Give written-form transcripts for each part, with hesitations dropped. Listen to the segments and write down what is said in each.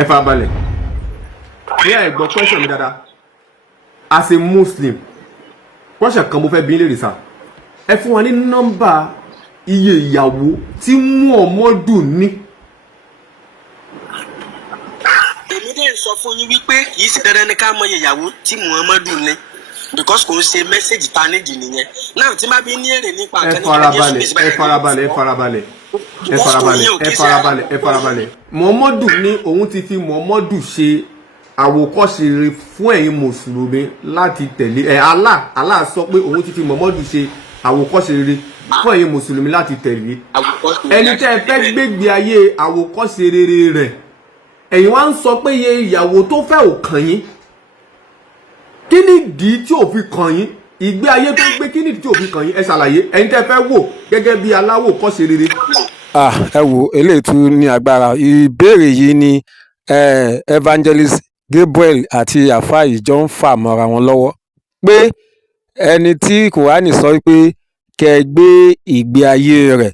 ẹ farabalẹ̀ bóyá ẹ gbọ́ question mi dáadáa as a Muslim question kan mo fẹ́ bi léèrè sá ẹ fún wa ní nọ́mbà iye ìyàwó tí Muhammadu ní. èmi dẹ̀ sọ fún yín wípé kì í ṣe dandan ní ká mọ iye ìyàwó tí Muhammadu ní because kò ń ṣe mẹ́sẹ̀gì ta nídìí nìyẹn náà tí má bí ní èrè nípa ẹ farabalẹ̀ Muhammadu ní òun ti fi Muhammadu ṣe àwòkọ́ṣe fún ẹ̀yin mùsùlùmí láti tẹ̀lé Allah sọ pé òun ti fi Muhammadu ṣe àwòkọ́ṣe rere fún ẹ̀yin mùsùlùmí láti tẹ̀lé ẹni tẹ́ ẹ fẹ́ gbégbé ayé àwòkọ́ṣe rere rẹ̀ ẹ̀yin wá ń sọ pé iye ìyàwó tó fẹ́ ò kàn yín kí ni ìdí tí ò fi kàn yín ìgbé ayé tó gbé kí ni ìdí tí ò fi kàn yín ẹ ṣàlàyé ẹ̀yin tẹ́ fẹ́ wò gẹ́gẹ́ bí aláwòkọ́ṣe rere. ẹ wo eléyìí tún ní agbára ìbéèrè yìí ni evangelist Gabriel àti Alfa jọ ń fà mọ́ra wọn lọ́wọ́ pé ẹni tí Kùránì sọ pé kẹ́ gbé ìgbé ayé rẹ̀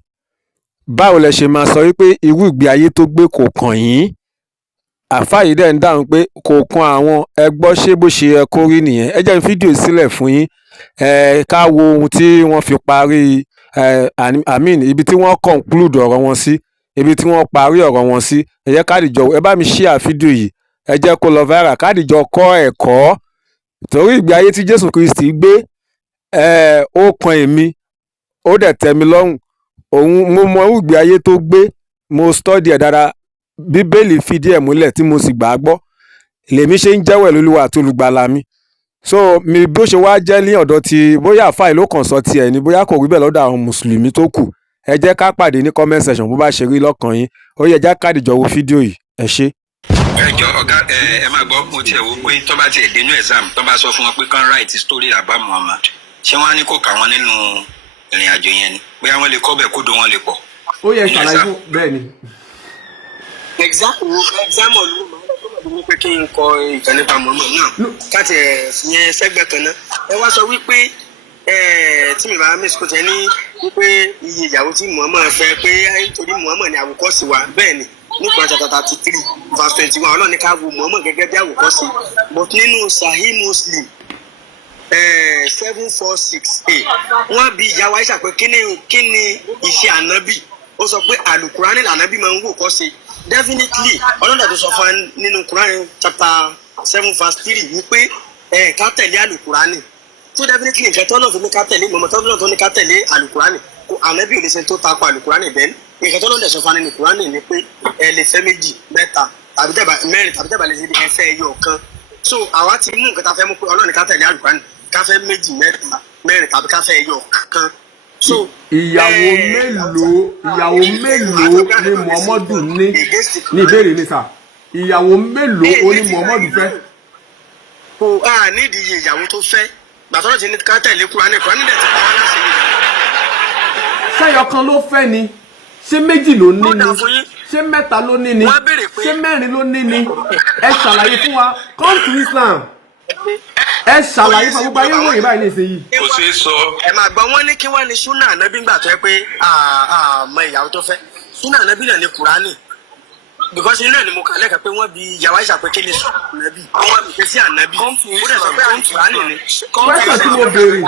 báwo lẹ ṣe máa sọ wípé irú ìgbé ayé tó gbé kò kàn yín. Alfa dẹ̀ ń dáhùn pé kò kan àwọn ẹ gbọ́ ṣé bó ṣe yẹ kó rí nìyẹn ẹ jẹ́ n fídíò sílẹ̀ fún yín ká wo ohun tí wọ́n fi parí ibi tí wọ́n conclude ọ̀rọ̀ wọn sí ibi tí wọ́n parí ọ̀rọ̀ wọn sí ẹ jẹ́ kádìjọ ẹ bá mi share fídíò yìí ẹ jẹ́ kó lọ viral kádìjọ kọ́ ẹ̀kọ́ torí ìgbé ayé tí Jésù Kristi gbé ó kan èmi ó dẹ̀ tẹ́ mi lọ́rùn òun mo mọ ìgbé ayé tó gbé mo study ẹ̀ dáadáa Bíbélì fìdí ẹ̀ múlẹ̀ tí mo sì gbà á gbọ́ lèmi ṣe ń jẹ́wọ́ l'Olúwa àti olùgbàlà mi so mi bó ṣe wá jẹ́ ní ọ̀dọ̀ ti bóyá Alfa ló kàn sọ tiẹ̀ ni bóyá kò rí bẹ́ẹ̀ lọ́dọ̀ àwọn mùsùlùmí tó kù ẹ jẹ́ ká pàdé ní comment section bó bá ṣe rí lọ́kàn yín ó yẹ já kádìjọ wo fídíò yìí ẹ ṣé. ẹjọ ọgá ẹ máa gbọ́ mo tiẹ̀ wò pé tó bá tiẹ̀ dénú exam tó bá sọ fún wọn pé kán write story àbá Muhammad ṣé wọ́n á ní kó kà wọ́n nínú ìrìn àjò yẹn ni bóyá wọ́n lè kọ́ bẹ̀ kódò wọn lè pọ̀. ó yẹ ṣàlàyé fún bẹ́ẹ̀ ni. exam ọ̀lú mo pé kí n kọ ìtàn nípa Muhammad náà káàtì yẹn sẹ́gbẹ̀ kan náà ẹ wá sọ wípé tí mi bá miss kò tẹ́ ní wípé iye ìyàwó tí Muhammad fẹ́ pé nítorí Muhammad ni àwòkọ́ṣe wa bẹ́ẹ̀ ni nípa chapter 33 verse 21 Ọlọ́run ní ká wo Muhammad gẹ́gẹ́ bí àwòkọ́ṣe but nínú Sahih Muslim 746a wọ́n bi ìyàwó Aisha pé kí ni ìṣe ànábì ó sọ pé àlùkùránì lànábì máa ń wò kọ́ṣe definitely ọlọ́dà tó sọ fún wa nínú Quran chapter 7 verse 3 wípé ká tẹ̀lé àlùkùránì so definitely nǹkan tó náà fi ní ká tẹ̀lé mọ̀mọ́ tó náà tó ní ká tẹ̀lé àlùkùránì ànábì ò lè ṣe tó takò àlùkùránì bẹ́ẹ̀ nǹkan tó náà sọ fún wa nínú Quran ni pé ẹ lè fẹ́ méjì mẹ́ta tàbí mẹ́rin tàbí dẹ́gbà lè ṣe ẹ fẹ́ ẹyọ kan so àwa ti mú nǹkan tá a fẹ́ mú pé Ọlọ́run ká tẹ̀lé àlùkùránì ká fẹ́ méjì mẹ́ta mẹ́rin tàbí ká fẹ́ ẹyọ kan so ìyàwó mélòó ni Muhammadu ní ìbéèrè ní sà ìyàwó mélòó ni Muhammadu fẹ́. kò nídìí iye ìyàwó tó fẹ́ gbàtọ́rọ̀ ti ní ká tẹ̀lé Kùránì dẹ̀ ti pa wá láti ní. ṣẹ́yọ kan ló fẹ́ ni ṣé méjì ló ní ni ṣé mẹ́ta ló ní ni ṣé mẹ́rin ló ní ni ẹ ṣàlàyé fún wa come to Islam ẹ ṣàlàyé fún gbogbo ayé wọ̀nyí báyìí nísìnyí. kò ṣeé sọ. ẹ máa gbọ́ wọ́n ní kí wọ́n ní súnà ànábì gbà tó yẹ pé mọ ìyàwó tó fẹ́ súnà ànábì náà ní Kùránì because inú ẹ̀ ni mo kà lẹ́ka pé wọ́n bi ìyàwó Àìṣà pé kí ni súnà ànábì wọ́n mi pé sí ànábì ó dẹ̀ sọ pé Kùránì ni. question tí mo béèrè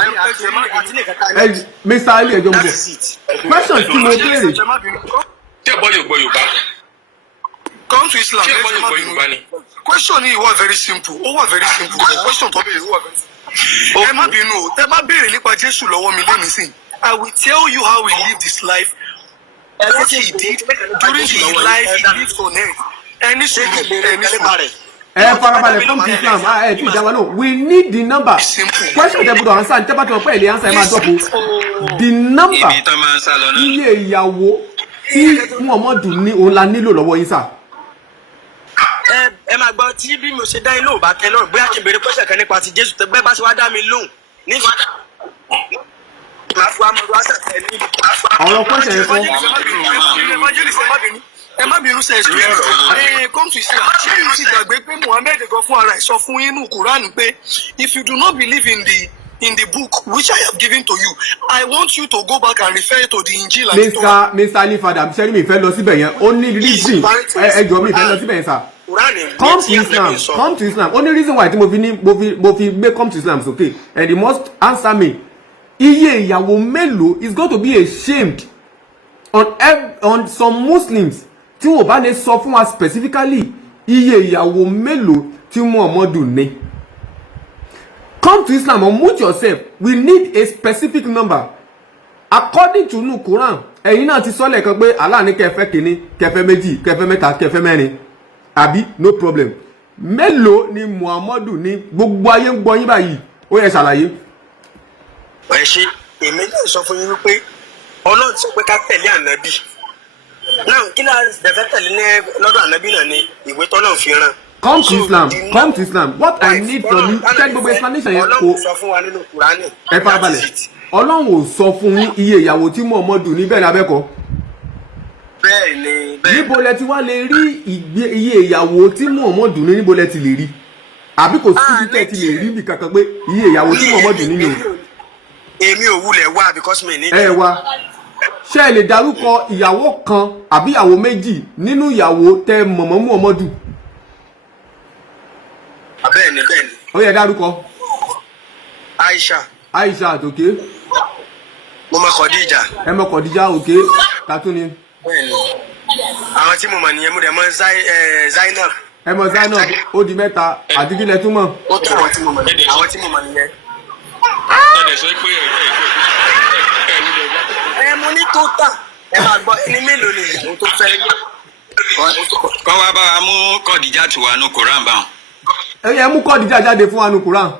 Mr. Ali ẹjọ mo bọ question tí mo béèrè. ṣé gbọ́ Yorùbá. come to Islam. ṣé gbọ́ Yorùbá ni. question yìí wà very simple ó wà very simple question tó béèrè ó wà very simple. ẹ má bínú o tẹ bá béèrè nípa Jésù lọ́wọ́ mi lónìí sìn I will tell you how he lived his life what he did during his life he lived on earth ẹni sùúrù. ẹ farabalẹ̀ come to Islam ẹ tún ìdáwọ́ náà we need the number question tẹ gbọdọ̀ answer ní tẹ́bàtì wọn pẹ́ ilé answer ẹ máa dọ́kun the number iye ìyàwó tí Muhammadu ní òun la nílò lọ́wọ́ yín sà. ẹ máa gbọ́ tí bí mo ṣe dá yín lóhùn bá tẹ́ lọ́rùn bóyá kí n béèrè question kan nípa ti Jésù tẹ bẹ́ẹ̀ bá ṣe wá dá mi lóhùn ní ìfọdà máa fún amọ̀dọ́ àṣà tẹ̀ ní. ọ̀rọ̀ question yẹn kọ́. ẹ má bínú sẹ ẹ come to Islam ṣé yìí ti gbàgbé pé Muhammed gan fún ara ẹ̀ sọ fún inú Quran pé if you do not believe in in the book which I have given to you. I want you to go back and refer to the Injil. Mr. Alfa dam ṣẹ́rí mi fẹ́ lọ síbẹ̀ yẹn ó ní reason ẹjọ́ mi fẹ́ lọ síbẹ̀ yẹn sà. Come to Islam only reason why tí mo fi gbé come to Islam okay, and you must answer me iye ìyàwó mélòó is going to be ashamed on some Muslims tí wọ́n bá lè sọ fún wa specifically iye ìyàwó mélòó tí Muhammadu ní. Come to Islam, unmute yourself. We need a specific number. According to the Quran, ẹ̀yin náà ti sọ lẹ́ẹ̀kan pé Allah ní kẹfẹ́ kìíní, kẹfẹ́ méjì, kẹfẹ́ mẹ́ta, kẹfẹ́ mẹ́rin. Àbí no problem. Mélòó ni Muhammadu ní gbogbo ayé ń gbọ́ yín báyìí? Ó yẹ ṣàlàyé. Ẹ ṣe èmi náà sọ fún yín wípé Ọlọ́run sọ pé ká tẹ̀lé ànábì. Náà kí la dẹ̀fẹ́ tẹ̀lé ní lọ́dọ̀ ànábì náà ni ìwé tọ́lọ́run fi rán. Come to Islam. Come to Islam. What I need from you, check gbogbo explanation yẹn kò. Ọlọ́run sọ fún wa nínú Kùránì. Ẹ farabalẹ̀. Ọlọ́run ò sọ fún yín iye ìyàwó tí Muhammadu ní bẹ́ẹ̀ lábẹ́kọ̀ọ́. Bẹ́ẹ̀ni. Níbo lẹ ti wá lè rí iye ìyàwó tí Muhammadu ní níbo lẹ ti lè rí? Àbí kò sí tẹ́ ti lè rí bí kankan pé iye ìyàwó tí Muhammadu ní ni o. Èmi ò wulẹ̀ wá because mi ní. Ẹ wá. Ṣé ẹ lè dárúkọ ìyàwó kan àbí ìyàwó méjì nínú ìyàwó tẹ mọ̀mọ́ Muhammadu? Bẹ́ẹ̀ni. Ó yẹ dárúkọ. Aisha àtòkè. Mo mọ Khadija. Ẹ mọ Khadija òkè tatúni. Bẹ́ẹ̀ni. Àwọn tí mo mọ̀ nìyẹn mo dẹ̀ mọ̀ Zainab. Ẹ mọ Zainab ó di mẹ́ta àti kílẹ̀ túmọ̀. Ó tó àwọn tí mo mọ̀ nìyẹn. Ẹ sọ pé Mo ní tó tà. Ẹ máa gbọ́ ẹni mélòó ni ìyàwó tó fẹ́ gbọ́. kọ́ wá bá wa mú Khadija tí wà nù Quran báwọn. Ẹ mú Khadija jáde fún wa nù Quran.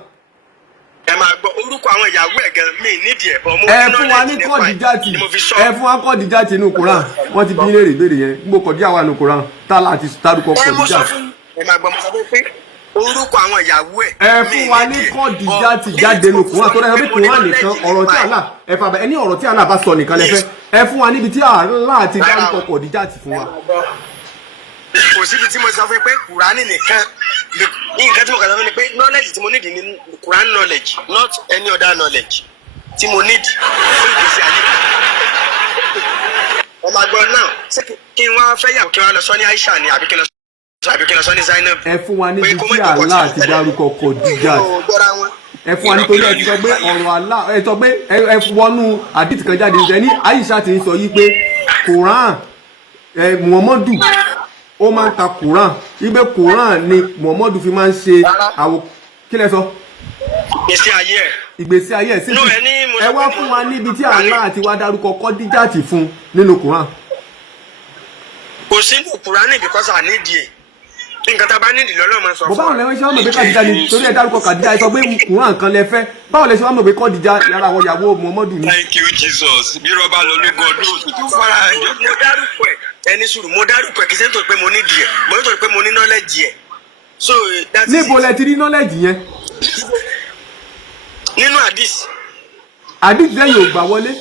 Ẹ máa gbọ́ orúkọ àwọn ìyàwó ẹ̀ gan mi nídìí ẹ̀ bọ́ mo ẹ fún wa ní Khadija tí ẹ fún wa Khadija tí nù Quran wọ́n ti bí léèrè ìbéèrè yẹn gbogbo Khadija wà nù Quran tá láti dárúkọ Khadija. Ẹ máa gbọ́ mo sọ pé orúkọ àwọn ìyàwó ẹ̀. Ẹ fún wa ní Khadija tí jáde nù Quran tó dáa pé Quran nìkan ọ̀rọ̀ tí Allah ẹ fà bẹ ẹni ọ̀rọ̀ tí Allah bá sọ nìkan lẹ fẹ́ ẹ fún wa níbi tí Allah ti dárúkọ Khadija tí fún wa. Kò síbi tí mo sọ fún pé Quran nìkan nǹkan tí mo kà sọ fún ni pé knowledge tí mo need ni Quran knowledge not any other knowledge tí mo need fún ìgbésí ayé. Ọmọ àgbọn náà ṣé kí n wá fẹ́ yàwó kí n wá lọ sọ ní Aisha ni àbí kí n lọ sọ ní Zainab. Ẹ fún wa níbi tí Allah ti dárúkọ Khadija. Ẹ fún wa nítorí ẹ ti sọ pé ọ̀rọ̀ Allah ẹ sọ pé ẹ wọnú àdìtì kan jáde ẹ ní Aisha ti ń sọ yí pé Quran Muhammadu ó máa ń ka Quran ibẹ Quran ni Muhammadu fi máa ń ṣe àwò kí lẹ sọ. Ìgbésí ayé ẹ sí ẹ wá fún wa níbi tí Allah ti wá dárúkọ Khadija ti fún nínú Quran. Kò sínú Quran because I need it. Nǹkan tá a bá nídìí lọ́lọ́ máa sọ fún wa. Báwo lẹ ṣe wá mọ̀ pé Khadija ni torí ẹ dárúkọ Khadija ẹ sọ pé Quran kan lẹ fẹ́ báwo lẹ ṣe wá mọ̀ pé Khadija yàrá àwọn ìyàwó Muhammadu ni. Thank you Jesus bí rọ́bà lọ lóko ọdún òtútù fara ẹjọ́. Mo dárúkọ ẹ̀ ẹni sùúrù mo dárúkọ ẹ̀ kì í ṣe nítorí pé mo nídìí ẹ̀ mo nítorí pé mo ní knowledge ẹ̀. So that is. Níbo lẹ ti rí knowledge yẹn. Nínú hadith. Hadith lẹ́yìn ò gbà wọlé.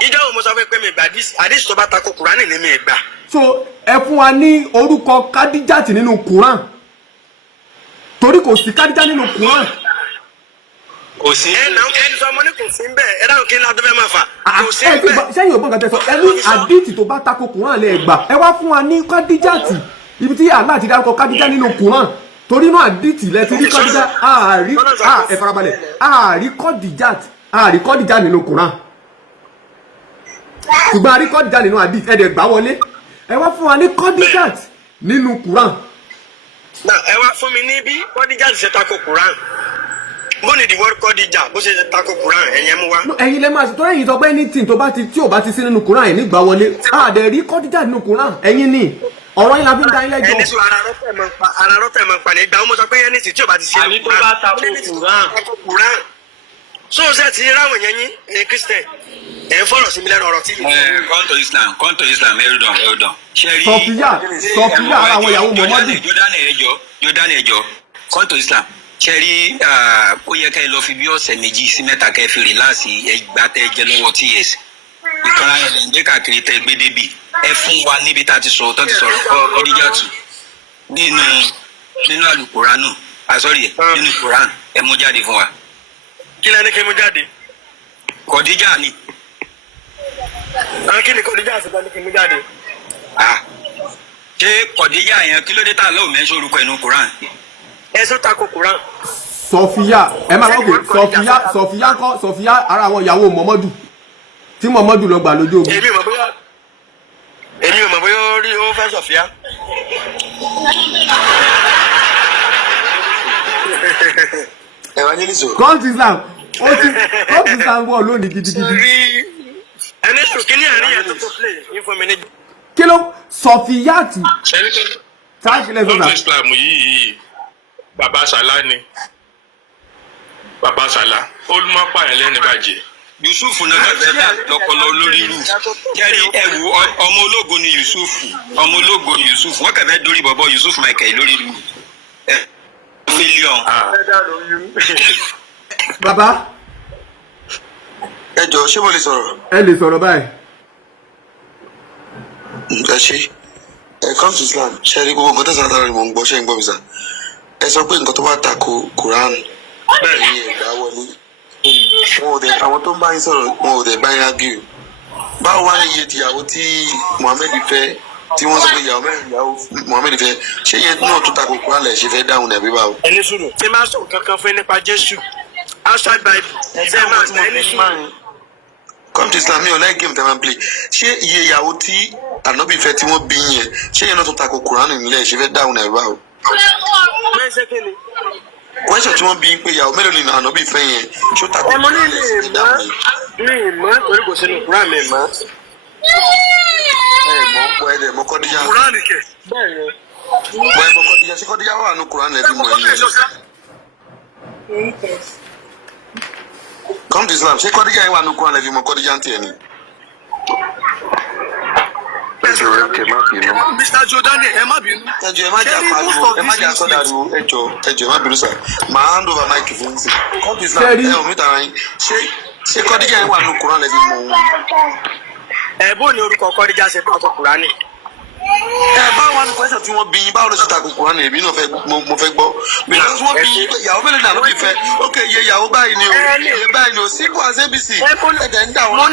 Ìjọ́ wo mo sọ fún pé mi gbà hadith tó bá tako Quran ni mi gbà. So ẹ fún wa ní orúkọ Khadija tí nínú Quran torí kò sí Khadija nínú Quran. Kò sí. Ẹni sọ mo ní kò sí bẹ́ẹ̀ ẹ dáhùn kí n ládùúgbẹ́ máa fà. Kò sí bẹ́ẹ̀. Sẹ́yìn ògbọ́n kan tẹ sọ ẹ ní hadith tó bá tako Quran lẹ gbà ẹ wá fún wa ní Khadija tí ibi tí Allah ti dárúkọ Khadija nínú Quran torí náà hadith lẹ ti rí Khadija ẹ farabalẹ̀ àárí Khadija nínú Quran ṣùgbọ́n àrí Khadija nínú hadith ẹ̀dẹ̀ gbà wọlé ẹ wá fún wa ní Khadija nínú Quran. Ẹ wá fún mi ní bí Khadija ṣe tako Quran bó ni the word Khadija bó ṣe tako Quran ẹ̀yẹ mú wa. Ẹ̀yin lè máa ṣe torí ẹ̀yin sọ pé anything tí ò bá ti sí nínú Quran ẹ̀ nígbà wọlé àdẹ̀ rí Khadija nínú Quran ẹ̀yin ni ọ̀rọ̀ yín la fi ń da ilé ẹjọ́. Ẹni sọ ara rọ́tẹ̀ máa ń pa ní ìgbà wọn sọ pé anything tí ò bá ti sí nínú Quran. Àní tó bá tako Quran. So ṣe ti ráwọn yẹn yín ẹ̀yin Christian ẹ̀ ń fọ̀rọ̀ sí mi lẹ́nu ọ̀rọ̀ tí. Come to Islam hold on. Sọfíà ara àwọn ìyàwó Muhammadu. Jordan ẹjọ́ come to Islam ṣẹ́rí ó yẹ ká ẹ lọ fi bí ọ̀sẹ̀ méjì sí mẹ́ta ká ẹ fi rìláàsì ẹgbà tẹ jẹ lọ́wọ́ TS ìkànnì ayẹyẹ ń gbé káàkiri tẹ gbé débi ẹ fún wa níbi tá a ti sọ̀rọ̀ tó ti sọ̀rọ̀ Khadija tù nínú àlùkùránù nínú Quran ẹ mú jáde fún wa. kí lẹ́ni kí mú jáde. Kọ̀díjà ni. Kí ni Kọ̀díjà àti bá ní kí mú jáde. Ṣé Kọ̀díjà yẹn kí ló dé tá lóò mẹ́sàn orúkọ ẹnu Quran? Ẹ̀sùn tako Quran. Sọfíà ẹ máa lọ́kọ̀ Sọfíà ara àwọn ìyàwó Muhammadu tí Muhammadu lọ gbà lójú ogun. Èmi ò mọ̀ bóyá ó fẹ́ Sọfíà. Evangelist o. Islam wọ̀ lónìí gidigidi. Ẹni sùn kí ni àríyàn tó tó play information. Kí ló Sọfíà tì? Lọ́dún Islam yìí bàbá Sàlá ni bàbá Sàlá olùmọ̀pá yẹn lẹ́nu bàjẹ́. Yusuf náà fẹ́ dà lọ́pọlọ olórí ìlú kẹ́rí ẹ̀wù ọmọ ológo ni Yusuf wọ́n kẹfẹ́ dórí bọ̀bọ̀ Yusuf Michael lórí ìlú mílíọ̀n. Bàbá. Ẹ jọ̀ọ́ ṣé mo lè sọ̀rọ̀? Ẹ lè sọ̀rọ̀ báyìí. Ẹ ṣe come to Islam ṣe rí gbogbo nǹkan tẹ̀sán àtàrà ni mò ń gbọ́ ṣe ń gbọ́ mi sà. Ẹ sọ pé nǹkan tó bá tako Quran bẹ́ẹ̀ ni ẹ̀gbá wọlé. Àwọn tó ń bá yín sọ̀rọ̀ wọn ò dẹ̀ bá yín ágìrì. Báwo wá ní iye tìyàwó tí Muhammed fẹ́ tí wọ́n sọ pé ìyàwó mẹ́rin ìyàwó Muhammed fẹ́ ṣé yẹn náà tó tako Quran lẹ̀ ṣe fẹ́ dáhùn nàbí báwo. Ẹni sùúrù tí máa sọ kankan fún nípa Jésù outside Bible ṣe máa sọ ẹni sùúrù. Come to Islam mi ò láì game tẹ́ máa ń play ṣé iye ìyàwó tí ànábì fẹ́ tí wọ́n bí yẹn ṣé yẹn náà tó tako Quran nílẹ̀ ṣe fẹ́ dáhùn nàbí báwo. Question tí wọ́n bí pé ìyàwó mélòó ni ànábì fẹ́ yẹn ṣó tako Quran lẹ̀ ṣe fẹ́ dáhùn yẹn. Mi ìmọ̀ torí kò sínú Quran mi mọ́. Mọ̀ ẹ̀dẹ̀ mọ́ Kọ́díjà. Quran kẹ̀. Bẹ́ẹ̀ ni. Mọ̀ ẹ̀ mọ́ Kọ́díjà sí Kọ́díjà wà nù Quran ẹ̀ bí mọ̀ ẹ̀ yẹn. Come to Islam ṣé Kọ́díjà yẹn wà nù Quran ẹ̀ bí mọ̀ Kọ́díjà ń tiẹ̀ ni. Ẹjọ́ ẹ má bínú. Mr. Jordan ẹ má bínú. Ẹjọ́ ẹ má jà pariwo ẹ má jà sọ́dàrú ẹjọ́ ẹ má bínú sà. Màá hand over mic fún sí. Come to Islam ẹ ò mí tara yín. Ṣé Kọ́díjà yẹn wà nù Quran ẹ̀ bí mọ̀ òun? Bó ni orúkọ Kọ́díjà ṣe pàtó Kùránì? Báwo ni pẹ́sẹ̀ tí wọ́n bí yín báwo ló ṣe takò Kùránì èmi náà mo fẹ́ gbọ́. Because wọ́n bí yín ìyàwó mélòó náà ló bí fẹ́ ok iye ìyàwó báyìí ni o iye báyìí ni o sípò àṣẹ́bìsì ẹ̀dẹ̀ ń dà wọ́n. Mo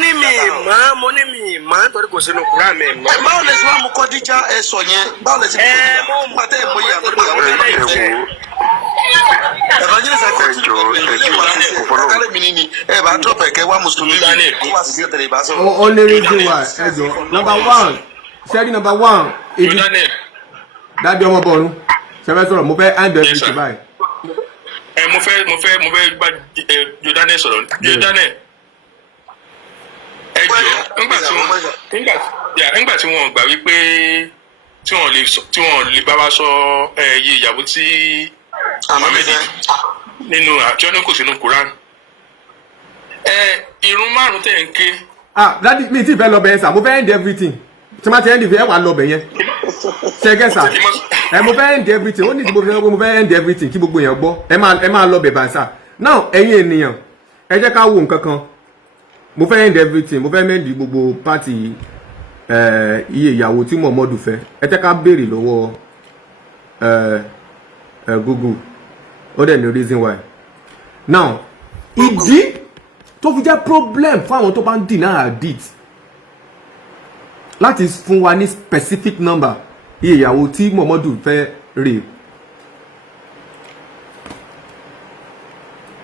ní mi ìmọ̀ nítorí kò sínú Kùránì mi mọ̀. Báwo lè ṣe wá mú Kọ́díjà ẹ sọ yẹn báwo lè ṣe mú pàtẹ́ ìmọ̀ ìyàwó ìyàwó fẹ́. Evangelist ẹ bá drop ẹ̀kẹ́ wá mùsùlùmí mi wá sí ẹ̀tẹ̀lẹ̀ ìbá sọ̀rọ̀. Ó lè rí ju wa ẹjọ́ number one ṣẹ́rí number one ibi dájú ọmọ bọ̀ọ̀nù ṣẹ́fẹ́ sọ̀rọ̀ mo fẹ́ end everything báyìí. Mo fẹ́ gba Jordan sọ̀rọ̀ Jordan ẹ jọ nígbà tí wọ́n gbà wípé tí wọ́n lè bá wa sọ iye ìyàwó tí Muhammed nínú àjọ́nù kò sínú Quran irun márùn tẹ̀ ń ké. Dádì mi ti fẹ́ lọ bẹ̀yẹn sà mo fẹ́ end everything tí ma ti end ẹ wà lọ bẹ̀yẹn ṣẹ́gẹ́ sà mo fẹ́ end everything ó ní ìdìbò fi hàn pé mo fẹ́ end everything kí gbogbo yẹn gbọ́ ẹ máa lọ bẹ̀ bá sà now ẹ̀yin ènìyàn ẹ jẹ́ ká wo nǹkan kan mo fẹ́ end everything mo fẹ́ mẹ́ndì gbogbo pàtì iye ìyàwó tí Muhammadu fẹ́ ẹ jẹ́ ká béèrè lọ́wọ́ Google ó dẹ̀ ní reason why now ìdí tó fi jẹ́ problem fún àwọn tó bá ń deny hadith láti fún wa ní specific number iye ìyàwó tí Muhammadu fẹ́ rè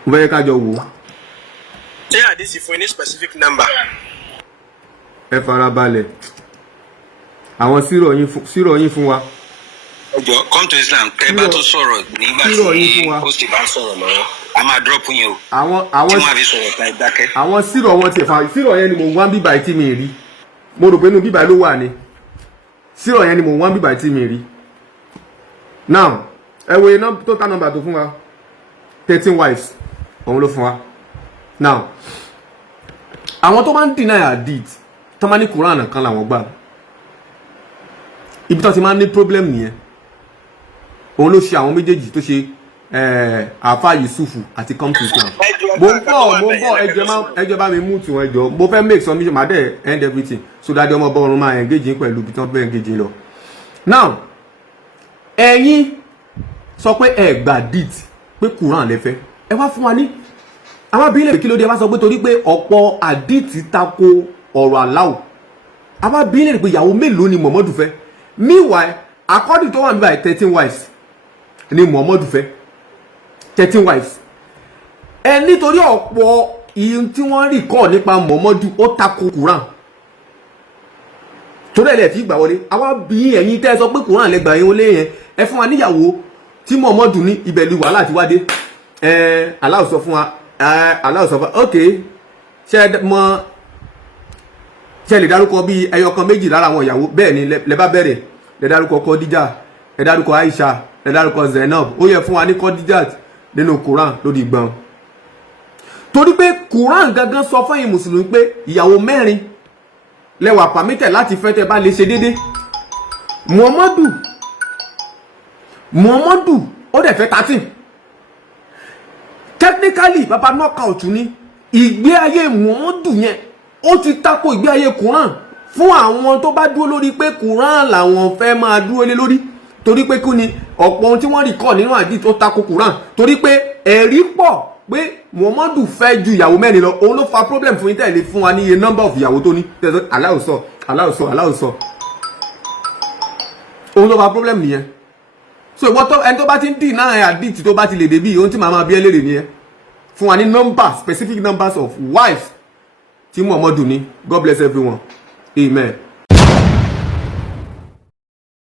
mo fẹ́ ká jọ wò. Ṣé àdìsí fún ní specific number? Ẹ farabalẹ̀ àwọn sírọ̀ yín fún wa. Ọjọ́ come to Islam kẹ́ bá tó sọ̀rọ̀ nígbà tí post bá sọ̀rọ̀ lọ́wọ́ a máa drop yín o. Àwọn tí wọ́n á fi sọ̀rọ̀ ká ẹ dákẹ́. Àwọn sírọ̀ wọn tiẹ̀ fà sírọ̀ yẹn ni mo wá bíbá tí mi rí mo rò pé inú bíbá ló wà ní sírọ̀ yẹn ni mo wá bíbá tí mi rí. Now ẹ wo iná total number tó fún wa 13 wives òun ló fún wa. Now àwọn tó máa ń deny hadith tó máa ní Quran kan làwọn gbà ibi tó ti máa ń ní problem nìyẹn òun ló ṣe àwọn méjèèjì tó ṣe Alfa Yusufu àti come to Islam. mo ń bọ̀ ẹjọ́ bá mi mú tiwọn ẹjọ́ mo fẹ́ make some mission madẹ́ end everything so dáadé ọmọ bọ́ọ̀rún máa engage pẹ̀lú ibi tí wọ́n fẹ́ engage lọ. Now ẹ̀yin sọ pé ẹ gbà dit pé Quran lẹ fẹ́ ẹ wá fún wa ní àwọn abílẹ̀ kí ló dé wá sọ pé torí pé ọ̀pọ̀ àdìtì tako ọ̀rọ̀ aláwọ̀. àwọn abílẹ̀ pé ìyàwó mélòó ni Muhammadu fẹ́. Meanwhile, according to one by 13 wives ni Muhammadu fẹ́ 13 wives. Nítorí ọ̀pọ̀ ìyẹn tí wọ́n rí kọ́ nípa Muhammadu ó tako Quran. Torí ẹ̀ lè fi gbà wọlé. Àwa bí ẹ̀yin tẹ́ sọ pé Quran lè gbà yín wọlé yẹn. Ẹ fún wa níyàwó tí Muhammadu ní ibẹ̀ lu wàhálà ti wá dé. Allah sọ fún wa. Allah sọ fún wa. Ok. Ṣé lè dárúkọ bí ẹyọkan méjì lára àwọn ìyàwó bẹ́ẹ̀ ni lẹ bá bẹ̀rẹ̀ lẹ dárúkọ Khadija, lẹ dárúkọ Aisha, lẹ dárúkọ Zainab. Ó yẹ fún wa ní Khadija nínú Quran lórí ìgbọ̀n. Torí pé Quran gangan sọ fún ẹ̀yin mùsùlùmí pé ìyàwó mẹ́rin lẹ́wà pàmítẹ̀ láti fẹ́ tẹ́ bá lè ṣe déédé. Muhammadu ó dẹ̀ fẹ́ 13. Technically baba knockout ni ìgbé ayé Muhammadu yẹn ó ti tako ìgbé ayé Quran fún àwọn tó bá dúró lórí pé Quran làwọn fẹ́ máa dúró lé lórí. Torí pé kí ni ọ̀pọ̀ ohun tí wọ́n rí kọ́ nínú hadith tó tako Quran. Torí pé ẹ̀rí pọ̀ pé Muhammadu fẹ́ ju ìyàwó mẹ́rin lọ. Òun ló fa problem fún yín tẹ́lẹ̀ fún wa ní iye number of ìyàwó tó ní. Allah sọ. Òun ló fa problem nìyẹn. So ìwọ́n tó ẹni tó bá ti ń dì náà hadith tó bá ti lè débí ohun tí màmá bí ẹ léèrè nìyẹn. Fún wa ní specific numbers of wives tí Muhammadu ní. God bless everyone. Amen.